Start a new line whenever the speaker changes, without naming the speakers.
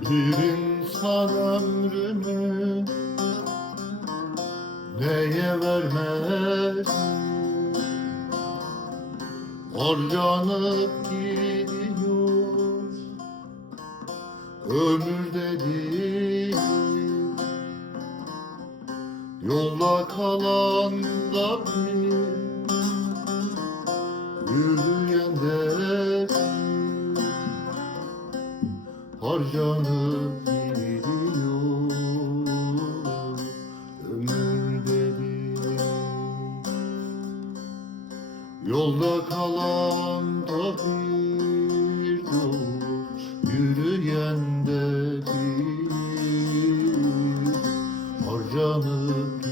Bir insan ömrünü neye vermez? Harcanıp gidiyor Ömür dediğin Yolda kalan da bir Yürüyen Harcanıp gidiyor Ömür dediğin Yolda kalan bir dost Yürüyen de bir. Harcanıp